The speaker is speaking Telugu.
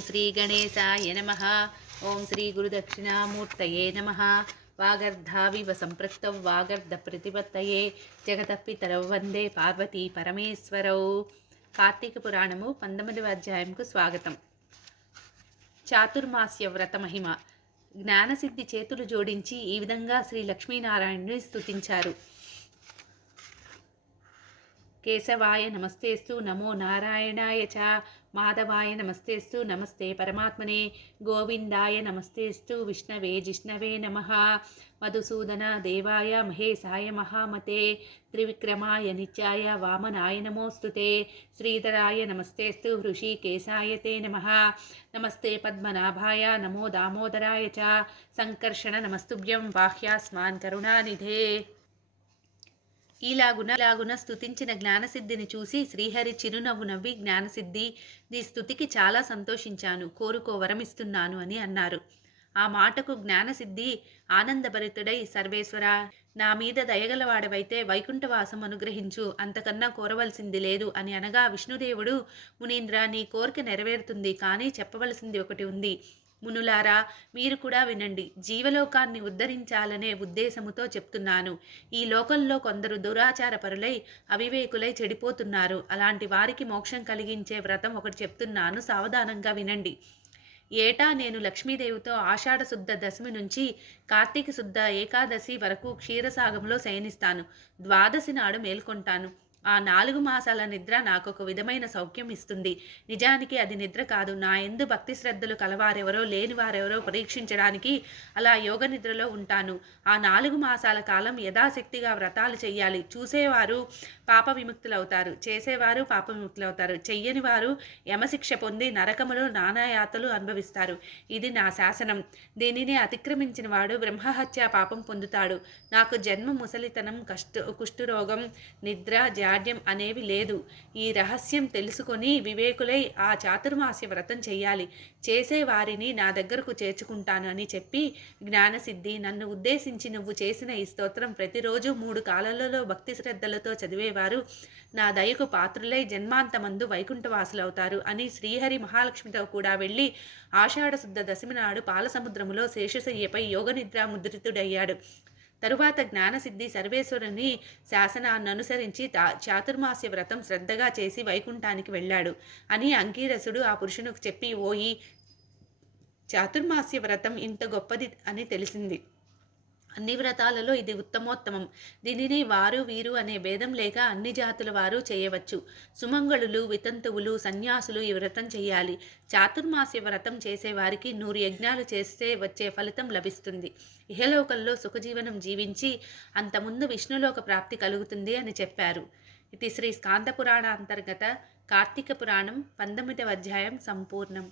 శ్రీ గణేశాయ నమ. ఓం శ్రీ గురుదక్షిణామూర్తయే నమ. వాగర్ధావివ సంపృక్తౌ వాగర్ధ ప్రతిపత్తయే. జగతపితరౌ వందే పార్వతీ పరమేశ్వరౌ. కార్తీక పురాణము పంతొమ్మిదవ అధ్యాయంకు స్వాగతం. చాతుర్మాస్య వ్రత మహిమ. జ్ఞానసిద్ధి చేతులు జోడించి ఈ విధంగా శ్రీ లక్ష్మీనారాయణుని స్తుతించారు. కేశవాయ నమస్తేస్తు నమో నారాయణాయ చ. माधवाय नमस्तेस्तु नमस्ते परमात्मने। गोविन्दाय नमस्तेस्तु विष्णवे, जिष्णवे नमः। मधुसूदन देवाय, महेशाय महामते। त्रिविक्रमाय, नित्याय, वामनाय नमोऽस्तु ते। श्रीधराय नमस्तेस्तु हृषिकेशाय ते नमः। नमस्ते पद्मनाभाय, नमो दामोदराय च। सङ्कर्षण नमस्तुभ्यं, बाह्यास्मान् करुणानिधे। ఇలాగున స్థుతించిన జ్ఞానసిద్ధిని చూసి శ్రీహరి చిరునవ్వు నవ్వి జ్ఞానసిద్ధి నీ స్థుతికి చాలా సంతోషించాను కోరుకో వరమిస్తున్నాను అని అన్నారు. ఆ మాటకు జ్ఞానసిద్ధి ఆనందభరితుడై సర్వేశ్వర నా మీద దయగలవాడవైతే వైకుంఠవాసం అనుగ్రహించు అంతకన్నా కోరవలసింది లేదు అని అనగా విష్ణుదేవుడు మునీంద్ర నీ కోరిక నెరవేరుతుంది కానీ చెప్పవలసింది ఒకటి ఉంది. మునులారా మీరు కూడా వినండి. జీవలోకాన్ని ఉద్ధరించాలనే ఉద్దేశముతో చెప్తున్నాను. ఈ లోకంలో కొందరు దురాచార పరులై అవివేకులై చెడిపోతున్నారు. అలాంటి వారికి మోక్షం కలిగించే వ్రతం ఒకటి చెప్తున్నాను. సావధానంగా వినండి. ఏటా నేను లక్ష్మీదేవితో ఆషాఢ శుద్ధ దశమి నుంచి కార్తీక శుద్ధ ఏకాదశి వరకు క్షీరసాగంలో శయనిస్తాను. ద్వాదశి నాడు మేల్కొంటాను. ఆ నాలుగు మాసాల నిద్ర నాకు ఒక విధమైన సౌఖ్యం ఇస్తుంది. నిజానికి అది నిద్ర కాదు. నా ఎందు భక్తి శ్రద్ధలు కలవారెవరో లేని వారెవరో పరీక్షించడానికి అలా యోగ నిద్రలో ఉంటాను. ఆ నాలుగు మాసాల కాలం యథాశక్తిగా వ్రతాలు చేయాలి చూసేవారు పాప విముక్తులవుతారు. చేసేవారు పాప విముక్తులవుతారు. చెయ్యని వారు యమశిక్ష పొంది నరకములు నానాయాతలు అనుభవిస్తారు. ఇది నా శాసనం. దీనిని అతిక్రమించిన వాడు బ్రహ్మహత్య పాపం పొందుతాడు. నాకు జన్మ ముసలితనం కష్ట కుష్ఠురోగం నిద్ర జాడ్యం అనేవి లేదు. ఈ రహస్యం తెలుసుకొని వివేకులై ఆ చాతుర్మాస్య వ్రతం చేయాలి చేసే వారిని నా దగ్గరకు చేర్చుకుంటాను అని చెప్పి జ్ఞానసిద్ధి నన్ను ఉద్దేశించి నువ్వు చేసిన ఈ స్తోత్రం ప్రతిరోజు మూడు కాలాలలో భక్తి శ్రద్ధలతో చదివేవారు. నా దయకు పాత్రులై జన్మాంతమందు వైకుంఠవాసులవుతారు అని శ్రీహరి మహాలక్ష్మితో కూడా వెళ్ళి ఆషాఢశుద్ధ దశమి నాడు పాలసముద్రములో శేషశయ్యపై యోగనిద్ర ముద్రితుడయ్యాడు తరువాత జ్ఞానసిద్ధి సర్వేశ్వరుని శాసనాన్ని అనుసరించి తా- చాతుర్మాస్య వ్రతం శ్రద్ధగా చేసి వైకుంఠానికి వెళ్ళాడు. అని అంకీరసుడు ఆ పురుషునికి చెప్పి ఓయి చాతుర్మాస్య వ్రతం ఇంత గొప్పది అని తెలిసింది. అన్ని వ్రతాలలో ఇది ఉత్తమోత్తమం. దీనిని వారు వీరు అనే భేదం లేక అన్ని జాతుల వారు చేయవచ్చు. సుమంగళులు వితంతువులు సన్యాసులు ఈ వ్రతం చేయాలి. చాతుర్మాస్య వ్రతం చేసే వారికి నూరు యజ్ఞాలు చేస్తే వచ్చే ఫలితం లభిస్తుంది. ఇహలోకంలో సుఖజీవనం జీవించి అంతముందు విష్ణులోక ప్రాప్తి కలుగుతుంది అని చెప్పారు. ఇది శ్రీ స్కాంద పురాణ అంతర్గత కార్తీక పురాణం పంతొమ్మిదవ అధ్యాయం సంపూర్ణం.